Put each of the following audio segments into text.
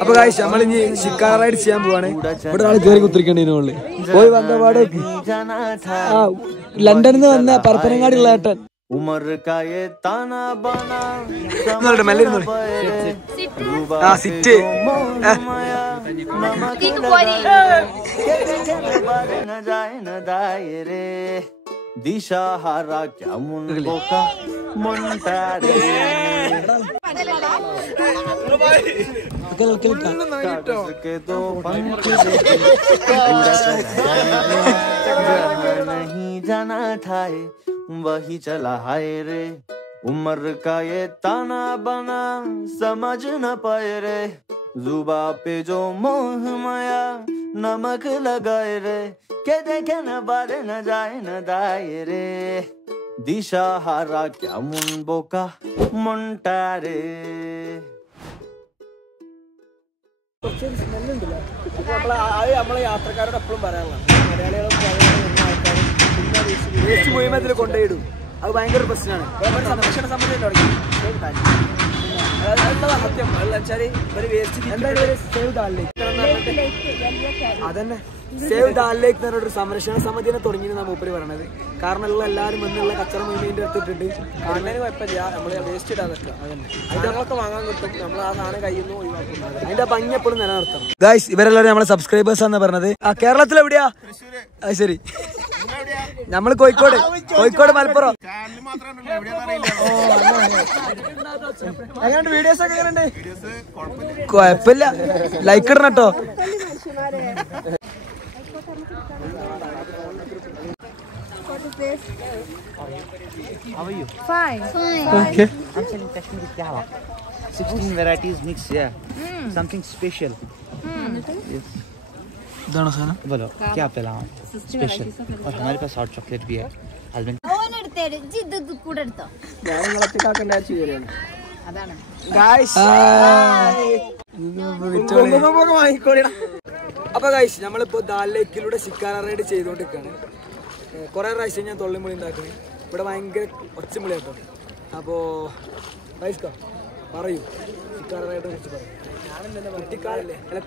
അപ്പൊ ഗായ്സ് നമ്മളിനി ഷിക്കാര റൈഡ് ചെയ്യാൻ പോവാണ്. ഇവിടെ ആൾ കയറി കുത്തിരിക്കണ്ടേനുള്ളിൽ പോയി വന്ന പാടോക്ക്. ലണ്ടനിൽ നിന്ന് വന്ന പരപ്പനങ്ങാടിയുള്ള ഏട്ടൻ दिशा हारा क्या मुंडो का मुंटारे के दो पंख नहीं जाना ठाए वही चला हाय रे उम्र का ये ताना बना समझ न पाए रे जुबा पे जो मोह माया नमक लगाए रे के देखे न बारे न जाए न दाए रे दिशा हारा क्या मुंबो का मुंटारे നമ്മളെ യാത്രക്കാരോട് എപ്പോഴും പറയാനുള്ളത് മലയാളികളും കൊണ്ടുപോയിടും. അത് ഭയങ്കര പ്രശ്നമാണ്. സംരക്ഷണ സമിതി തുടങ്ങി സത്യം വെച്ചാൽ ഇവര് വേസ്റ്റ് അതന്നെ സേവ് ദ ലേക്ക് എന്ന് പറഞ്ഞൊരു സംരക്ഷണ സമിതിനെ തുടങ്ങിയെന്ന് മൂപ്പര് പറയണത്. കാരണം ഉള്ള എല്ലാവരും വന്നുള്ള കച്ചറ മീനിന്റെ അടുത്തിട്ടുണ്ട്. കാണുന്നതിന് കുഴപ്പമില്ല, നമ്മള് വേസ്റ്റ് ഇടാൻ നിൽക്കുക. അതന്നെ അതിനൊക്കെ വാങ്ങാൻ കിട്ടും. നമ്മൾ ആ സാധനം കയ്യിൽ ഒഴിവാക്കുന്നത്. അതിന്റെ ഭംഗി എപ്പോഴും നിലനിർത്തണം. ഗൈസ് ഇവരെല്ലാവരും നമ്മളെ സബ്സ്ക്രൈബേഴ്സ് ആണെന്ന് പറഞ്ഞത്. ആ കേരളത്തിൽ എവിടെയാ? അത് ശരി, നമ്മള് കോഴിക്കോട് മലപ്പുറം. എങ്ങനെയുണ്ട് വീഡിയോസ് ഒക്കെ? എങ്ങനെയുണ്ട്? കുഴപ്പമില്ല, ലൈക്ക് ഇടണം കേട്ടോ. How are you? Fine. Okay. I'm selling Kashmiri kahwa. 16 varieties mixed, yeah. Something special. Yes. ഇതാണോ സാധനം? बोलो क्या पिलाऊं? Special. और हमारे पास हॉट चॉकलेट भी है. हस्बैंड അപ്പൊ ഗൈസ് നമ്മളിപ്പോ ദാൽ ലേക്കിലൂടെ ഷിക്കാര റൈഡ് ചെയ്തോണ്ടിരിക്കാണ്. കൊറേ പ്രാവശ്യം ഞാൻ തൊള്ളിമുളി ഉണ്ടാക്കുന്നത്. ഇവിടെ ഭയങ്കര ഒച്ചമുളി കേട്ടോ. അപ്പോ പറയൂ ഷിക്കാര റൈഡിനെ കുറിച്ച് പറയും.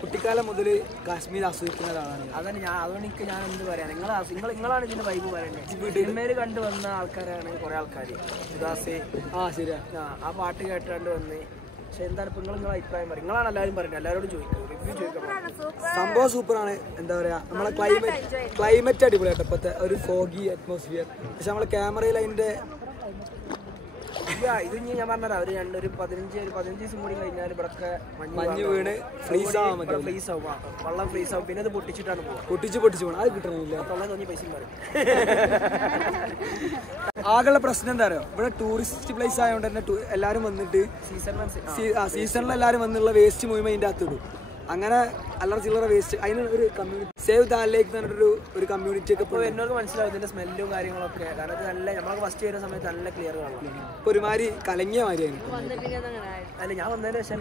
കുട്ടിക്കാലം മുതൽ കാശ്മീർ ആസ്വദിക്കുന്ന ഒരാളാണ്. അതന്നെ അതുകൊണ്ട് ഞാൻ എന്ത് പറയാം, നിങ്ങളാണ് ഇതിന്റെ വൈബ് പറയുന്നത്. സിനിമയിൽ കണ്ടു വന്ന ആൾക്കാരാണ് കുറെ ആൾക്കാർ. ഉദാസേ ശരിയാ, ആ പാട്ട് കേട്ടാണ്ട് വന്ന്. പക്ഷെ എന്താണ് ഇപ്പൊ നിങ്ങളെ അഭിപ്രായം പറയും? നിങ്ങളാണ് എല്ലാവരും പറയുന്നത്, എല്ലാവരോടും ചോദിക്കും, റിവ്യൂ ചോദിക്കണം. സംഭവം സൂപ്പറാണ്. എന്താ പറയാ, നമ്മളെ ക്ലൈമറ്റ് അടിപൊളിയാട്ടോ. ഇപ്പത്തെ ഒരു ഫോഗി അറ്റ്മോസ്ഫിയർ. പക്ഷെ നമ്മളെ ക്യാമറയിൽ അതിന്റെ ഇത് ഞാൻ പറഞ്ഞാ ഒരു 15 ദിവസം കൂടി കഴിഞ്ഞാൽ ഇവിടൊക്കെ മഞ്ഞ് വീണ് ഫ്രീസ് ആവാൻ മതി. ഫ്രീസ് ആവും, വെള്ളം ഫ്രീസ് ആവും. പിന്നെ അത് പൊട്ടിച്ചിട്ടാണ് പോകുക. പൊട്ടിച്ച് പോകണം. അത് കിട്ടണില്ല. തോന്നി പൈസ പറയും. ആകെയുള്ള പ്രശ്നം എന്താ പറയുക, ഇവിടെ ടൂറിസ്റ്റ് പ്ലേസ് ആയതുകൊണ്ട് തന്നെ എല്ലാവരും വന്നിട്ട് സീസണിൽ എല്ലാവരും വന്നുള്ള വേസ്റ്റ് മുഴുവൻ അതിൻ്റെ അകത്ത് ഇടും. അങ്ങനെ അല്ലറ ചില്ലറ വേസ്റ്റ്. അതിന് ഒരു കമ്മ്യൂണിറ്റി സേവ് ദ ലേക്ക് എന്ന് പറഞ്ഞൊരു കമ്മ്യൂണിറ്റി ഒക്കെ ഇപ്പോൾ എന്നോട് മനസ്സിലാവും ഇതിന്റെ സ്മെല്ലും കാര്യങ്ങളൊക്കെ. കാരണം ഇത് നല്ല നമ്മളൊക്കെ ഫസ്റ്റ് വരുന്ന സമയത്ത് നല്ല ക്ലിയർ കാണാം. ഇപ്പൊ ഒരുമാതിരി കലങ്ങിയ മാതിരിയാണ്. അല്ല ഞാൻ വന്നതിന് ശേഷം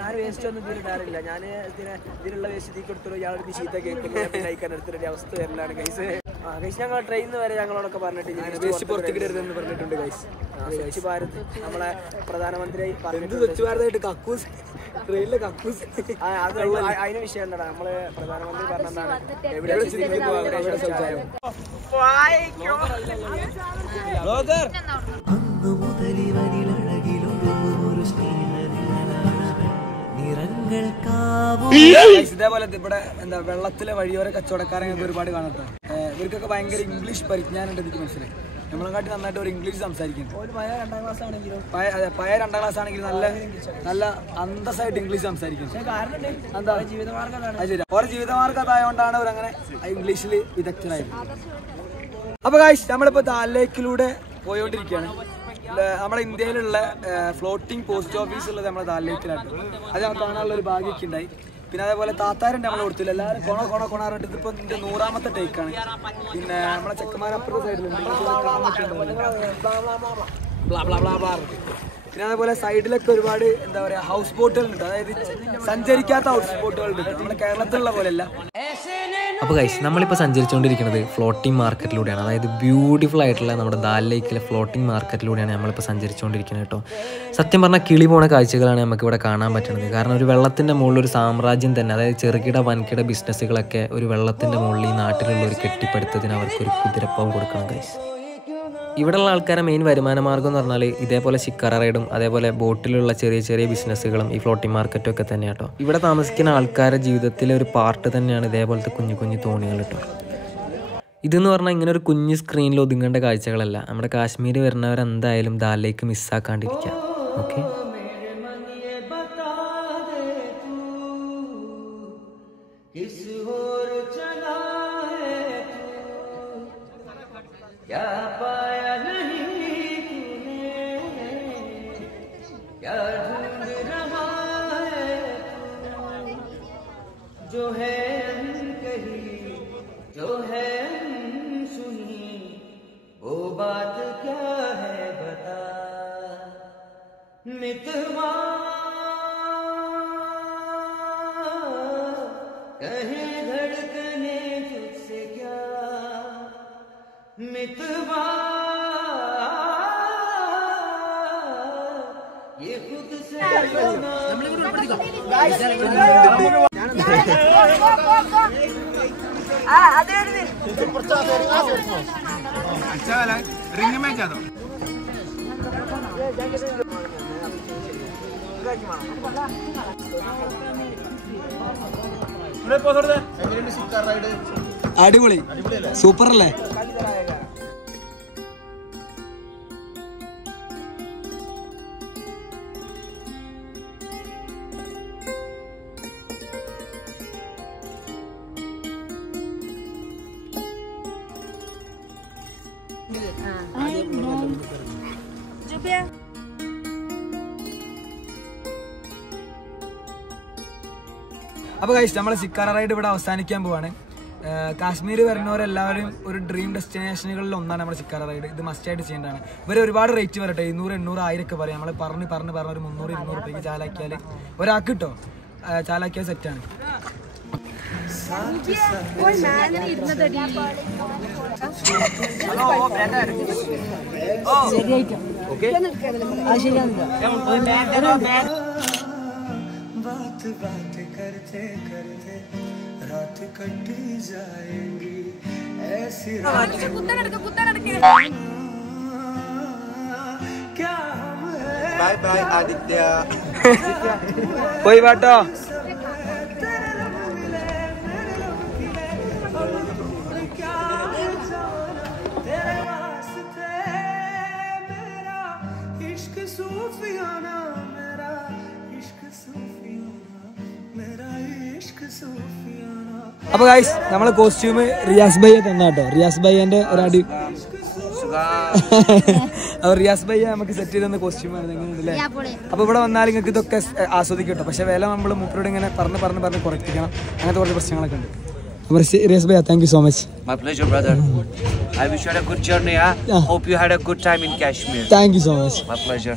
ഞാൻ വേസ്റ്റ് ഒന്നും ഇതിലിടാറില്ല. ഞാൻ ഇതിലുള്ള വേസ്റ്റ് ഇതിൽ കൊടുത്തു ഇയാൾ ചീത്ത കേൾക്കുന്നു കഴിക്കാൻ എടുത്തിട്ട് അവസ്ഥ വരലാണ് ഗൈസ്. ഗൈസ് ഞങ്ങൾ ട്രെയിനിൽ വരെ ഞങ്ങളോടൊക്കെ പറഞ്ഞിട്ട് വേസ്റ്റ് പുറത്തേക്കിടരുതെന്ന് പറഞ്ഞിട്ടുണ്ട് ഗൈസ്. സ്വച്ഛ് ഭാരത് നമ്മളെ പ്രധാനമന്ത്രി സ്വച്ഛ് ഭാരതായിട്ട് കക്കൂസ് ട്രെയിനിലെ കക്കൂസ് അതിന് വിഷയം എന്താ നമ്മള് പ്രധാനമന്ത്രി പറഞ്ഞതാണ് ഇതേപോലെ ഇവിടെ എന്താ വെള്ളത്തിലെ വഴിയോര കച്ചവടക്കാരെ ഒരുപാട് കാണട്ടെ. ഇവർക്കൊക്കെ ഭയങ്കര ഇംഗ്ലീഷ് പരിജ്ഞാനം ഉണ്ട്. എനിക്ക് മനസ്സിലായി. നമ്മളെക്കാട്ടി നന്നായിട്ട് ഒരു ഇംഗ്ലീഷ് സംസാരിക്കും. പഴയ 2ാം ക്ലാസ് ആണെങ്കിലും നല്ല അന്തസ്സായിട്ട് ഇംഗ്ലീഷ് സംസാരിക്കും. എന്താ ജീവിതമാർഗ്ഗം ഓരോ ജീവിതമാർഗ്ഗം അതായതുകൊണ്ടാണ് അവരങ്ങനെ ഇംഗ്ലീഷിൽ വിദഗ്ധരായത്. അപ്പൊ ഗൈസ് നമ്മളിപ്പോ ദാൽ ലേക്കിലൂടെ പോയോണ്ടിരിക്കുകയാണ്. നമ്മുടെ ഇന്ത്യയിലുള്ള ഫ്ലോട്ടിംഗ് പോസ്റ്റ് ഓഫീസ് ഉള്ളത് നമ്മുടെ ദാൽ ലേക്കിലാണ്. അത് നമുക്ക് കാണാനുള്ള ഒരു ഭാഗ്യമൊക്കെ ഉണ്ടായി. പിന്നെ അതേപോലെ താത്താരുണ്ട് നമ്മളെ കൊടുത്തില്ല. എല്ലാവരും കൊണാറിട്ട് ഇതിപ്പോ ഇതിന്റെ 100ാമത്തെ ടേക്കാണ്. പിന്നെ നമ്മളെ ചെക്കന്മാരപ്പുറത്തെ സൈഡിലുണ്ട്. പിന്നെ അതേപോലെ സൈഡിലൊക്കെ ഒരുപാട് എന്താ പറയുക ഹൗസ് ബോട്ടുകളുണ്ട്, അതായത് സഞ്ചരിക്കാത്ത ഹൗസ് ബോട്ടുകളുണ്ട്, നമ്മുടെ കേരളത്തിലുള്ള പോലെയല്ല. അപ്പോൾ ഗൈസ് നമ്മളിപ്പോൾ സഞ്ചരിച്ചുകൊണ്ടിരിക്കുന്നത് ഫ്ലോട്ടിംഗ് മാർക്കറ്റിലൂടെയാണ്. അതായത് ബ്യൂട്ടിഫുൾ ആയിട്ടുള്ള നമ്മുടെ ദാൽ ലേക്കിലെ ഫ്ലോട്ടിംഗ് മാർക്കറ്റിലൂടെയാണ് നമ്മളിപ്പോൾ സഞ്ചരിച്ചുകൊണ്ടിരിക്കുന്നത് കേട്ടോ. സത്യം പറഞ്ഞാൽ കിളി പോണ കാഴ്ചകളാണ് നമുക്കിവിടെ കാണാൻ പറ്റുന്നത്. കാരണം ഒരു വെള്ളത്തിൻ്റെ മുകളിൽ ഒരു സാമ്രാജ്യം തന്നെ, അതായത് ചെറുകിട വൻകിട ബിസിനസ്സുകളൊക്കെ ഒരു വെള്ളത്തിൻ്റെ മുകളിൽ ഈ നാട്ടിലുള്ളവർ കെട്ടിപ്പടുത്തതിന് അവർക്കൊരു കുതിരപ്പവും കൊടുക്കണം ഗൈസ്. ഇവിടെയുള്ള ആൾക്കാരെ മെയിൻ വരുമാന മാർഗ്ഗം എന്ന് പറഞ്ഞാൽ ഇതേപോലെ ശിക്കാര റൈഡും അതേപോലെ ബോട്ടിലുള്ള ചെറിയ ചെറിയ ബിസിനസ്സുകളും ഈ ഫ്ലോട്ടിംഗ് മാർക്കറ്റും ഒക്കെ തന്നെ കേട്ടോ. ഇവിടെ താമസിക്കുന്ന ആൾക്കാരുടെ ജീവിതത്തിലെ ഒരു പാർട്ട് തന്നെയാണ് ഇതേപോലത്തെ കുഞ്ഞു കുഞ്ഞു തോണികൾ കേട്ടോ. ഇതെന്ന് പറഞ്ഞാൽ ഇങ്ങനെ ഒരു കുഞ്ഞു സ്ക്രീനിൽ ഒതുങ്ങേണ്ട കാഴ്ചകളല്ല. നമ്മുടെ കാശ്മീർ വരുന്നവരെന്തായാലും ദാൽ ലേക്ക് മിസ്സാക്കാണ്ടിരിക്കുക. ഓക്കെ, जो है कही जो है सुनी वो बात क्या है बता मितवा कहे धड़कने तुझसे क्या मितवा ये खुद से अच्छा वाला रिंग में जा दो. അടിപൊളി, സൂപ്പർ അല്ലേ? അപ്പോൾ ഗൈസ് നമ്മൾ ശിക്കാര റൈഡ് ഇവിടെ അവസാനിക്കാൻ പോവാണ്. കാശ്മീർ വരുന്നവരെല്ലാവരും ഒരു ഡ്രീം ഡെസ്റ്റിനേഷനുകളിൽ ഒന്നാണ് നമ്മുടെ ശിക്കാര റൈഡ്. ഇത് മസ്റ്റായിട്ട് ചെയ്യേണ്ടതാണ്. ഇവർ ഒരുപാട് റേറ്റ് വരട്ടെ, 200, 800, 1000 ഒക്കെ പറയും. നമ്മൾ പറഞ്ഞ് ഒരു 300, 200 രൂപയ്ക്ക് ചാലാക്കിയാൽ ഒരാൾക്ക് കിട്ടോ, ചാലാക്കിയാൽ സെറ്റാണ്. बात बात करते करते रात कट जाएगी ऐसी क्या बाय बाय आदित्य कोई बाटो അപ്പോൾ ഗൈസ് നമ്മളെ കോസ്റ്റ്യൂം റിയാസ് ഭയ്യ തന്നാട്ടോ. റിയാസ് ഭയ്യന്റെ ഒരടി അപ്പോൾ റിയാസ് ഭയ്യ നമുക്ക് സെറ്റ് ചെയ്ത് തന്ന കോസ്റ്റ്യൂമാണ്. എങ്ങനെയുണ്ടല്ലേ? അപ്പോൾ ഇവിടെ വന്നാൽ നിങ്ങൾക്ക് ഇതൊക്കെ ആസ്വദിക്കട്ടോ. പക്ഷേ വില നമ്മൾ മൂപ്പരോട് ഇങ്ങനെ പറഞ്ഞ് കുറയ്ക്കണം. അങ്ങനത്തെ കുറച്ച് പ്രശ്നങ്ങളൊക്കെ ഉണ്ട്. അപ്പോൾ റിയാസ് ഭയ്യ, thank you so much. My pleasure, brother. I wish you had a good journey. Hope you had a good time in Kashmir. Thank you so much. My pleasure.